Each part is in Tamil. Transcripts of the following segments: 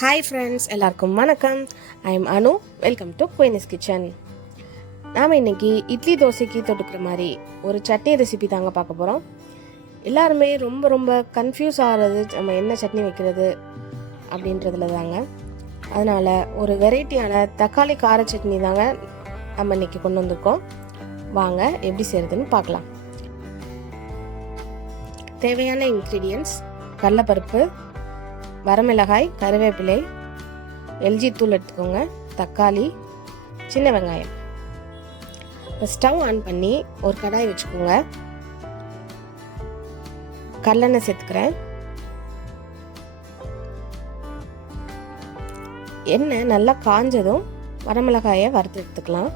ஹாய் ஃப்ரெண்ட்ஸ், எல்லாருக்கும் வணக்கம். I am Anu. Welcome to Queenie's kitchen. நாம் இன்றைக்கி இட்லி தோசைக்கு தொட்டுக்கிற மாதிரி ஒரு சட்னி ரெசிபி தாங்க பார்க்க போகிறோம். எல்லாருமே ரொம்ப கன்ஃபியூஸ் ஆகிறது நம்ம என்ன சட்னி வைக்கிறது அப்படின்றதுல தாங்க. அதனால் ஒரு வெரைட்டியான தக்காளி கார சட்னி தாங்க நம்ம இன்றைக்கி கொண்டு வந்திருக்கோம். வாங்க எப்படி செய்கிறதுன்னு பார்க்கலாம். தேவையான இன்க்ரீடியன்ட்ஸ்: கடலைப்பருப்பு, வரமிளகாய், கருவேப்பிலை, எல்ஜி தூள் எடுத்துக்கோங்க, தக்காளி, சின்ன வெங்காயம். இப்போ ஸ்டவ் ஆன் பண்ணி ஒரு கடாய் வச்சுக்கோங்க. கடலெண்ணெய் சேர்த்துக்கிறேன். எண்ணெய் நல்லா காஞ்சதும் வரமிளகாயை வறுத்து எடுத்துக்கலாம்.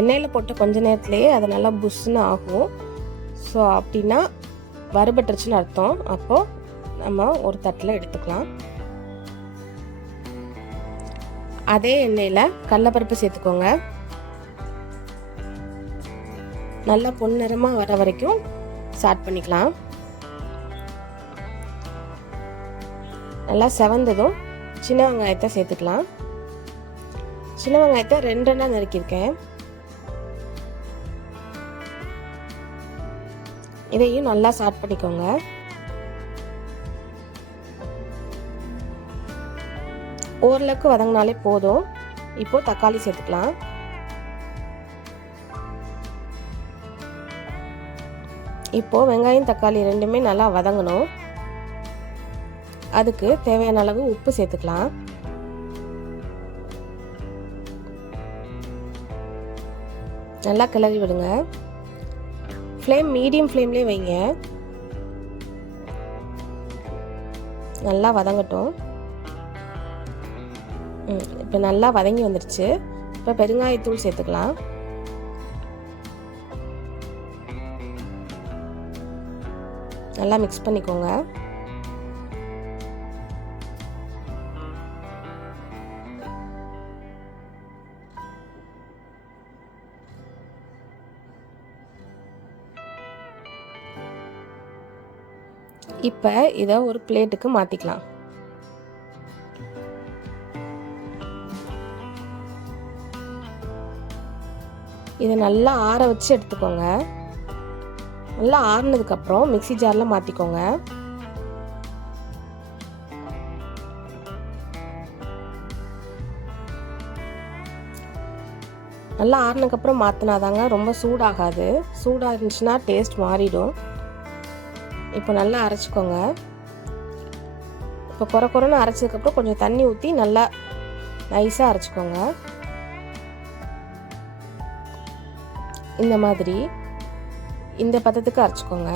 எண்ணெயில் போட்ட கொஞ்ச நேரத்துலேயே அது நல்லா புஷ்ஷுன்னு ஆகும். ஸோ அப்படின்னா வறுபட்டுருச்சுன்னு அர்த்தம். அப்போது நம்ம ஒரு தட்டில் எடுத்துக்கலாம். அதே எண்ணெயில் கடலைப்பருப்பு சேர்த்துக்கோங்க. நல்லா பொன்னிறமாக வர வரைக்கும் ஸ்டார்ட் பண்ணிக்கலாம். நல்லா செவந்ததும் சின்ன வெங்காயத்தை சேர்த்துக்கலாம். சின்ன வெங்காயத்தை ரெண்டாக நறுக்கியிருக்கேன். இதையும் நல்லா ஸ்டார்ட் பண்ணிக்கோங்க. ஓரளவுக்கு வதங்கினாலே போதும். இப்போ தக்காளி சேர்த்துக்கலாம். இப்போ வெங்காயம் தக்காளி ரெண்டுமே நல்லா வதங்கணும். அதுக்கு தேவையான அளவு உப்பு சேர்த்துக்கலாம். நல்லா கிளறி விடுங்க. ஃப்ளேம் மீடியம் ஃப்ளேம்லேயே வைங்க. நல்லா வதங்கட்டும். இப்போ நல்லா வதங்கி வந்துடுச்சு. இப்போ பெருங்காயத்தூள் சேர்த்துக்கலாம். நல்லா மிக்ஸ் பண்ணிக்கோங்க. இப்போ இதை ஒரு பிளேட்டுக்கு மாற்றிக்கலாம். இதை நல்லா ஆற வச்சு எடுத்துக்கோங்க. நல்லா ஆறுனதுக்கப்புறம் மிக்ஸி ஜாரில் மாற்றிக்கோங்க. நல்லா ஆறுனதுக்கப்புறம் மாற்றினாதாங்க ரொம்ப சூடாகாது. சூடாக இருந்துச்சுன்னா டேஸ்ட் மாறிடும். இப்போ நல்லா அரைச்சிக்கோங்க. இப்போ குறைன்னு அரைச்சதுக்கப்புறம் கொஞ்சம் தண்ணி ஊற்றி நல்லா நைஸாக அரைச்சிக்கோங்க. இந்த மாதிரி இந்த பதத்துக்கு அரைச்சிக்கோங்க.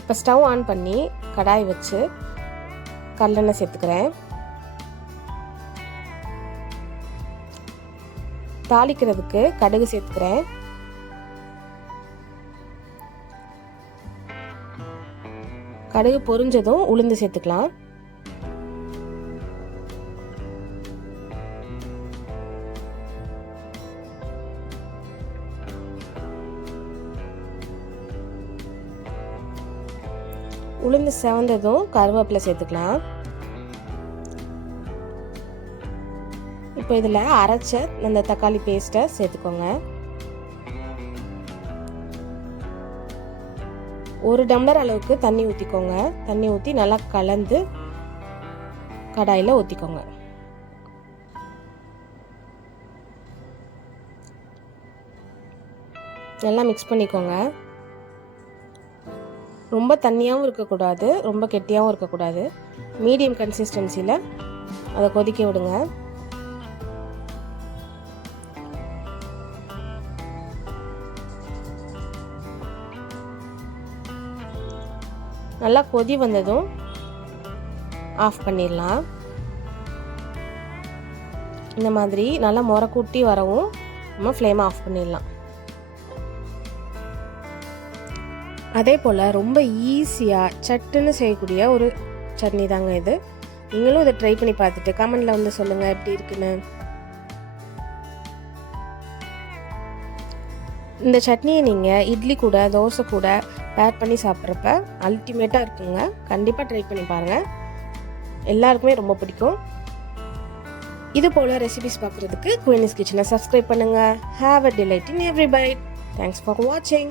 இப்போ ஸ்டவ் ஆன் பண்ணி கடாய் வச்சு கடலெண்ணெய் சேர்த்துக்கிறேன். தாளிக்கிறதுக்கு கடுகு சேர்த்துக்கிறேன். கடுகு பொரிஞ்சதும் உளுந்து சேர்த்துக்கலாம். உளுந்து செவந்ததும் கருவேப்பிலை சேர்த்துக்கலாம். இப்போ இதில் அரைச்ச அந்த தக்காளி பேஸ்ட்டை சேர்த்துக்கோங்க. 1 டம்ளர் அளவுக்கு தண்ணி ஊற்றிக்கோங்க. தண்ணி ஊற்றி நல்லா கலந்து கடாயில் ஊற்றிக்கோங்க. நல்லா மிக்ஸ் பண்ணிக்கோங்க. ரொம்ப தண்ணியாகவும் இருக்கக்கூடாது, ரொம்ப கெட்டியாகவும் இருக்கக்கூடாது. மீடியம் கன்சிஸ்டன்சியில் அதை கொதிக்க விடுங்க. நல்லா கொதி வந்ததும் ஆஃப் பண்ணிடலாம். இந்த மாதிரி நல்லா முறை கூட்டி வரவும் நம்ம ஃப்ளேமை ஆஃப் பண்ணிடலாம். அதே போல் ரொம்ப ஈஸியாக சட்டுன்னு செய்யக்கூடிய ஒரு சட்னி தாங்க இது. நீங்களும் இதை ட்ரை பண்ணி பார்த்துட்டு கமெண்டில் வந்து சொல்லுங்கள் எப்படி இருக்குன்னு. இந்த சட்னியை நீங்கள் இட்லி கூட தோசை கூட பேர் பண்ணி சாப்பிட்றப்ப அல்டிமேட்டாக இருக்குங்க. கண்டிப்பாக ட்ரை பண்ணி பாருங்கள், எல்லாருக்குமே ரொம்ப பிடிக்கும். இது போல் ரெசிபிஸ் பார்க்குறதுக்கு குயினிஸ் கிச்சனை சப்ஸ்கிரைப் பண்ணுங்கள். Have a delight in every byte. Thanks for வாட்சிங்.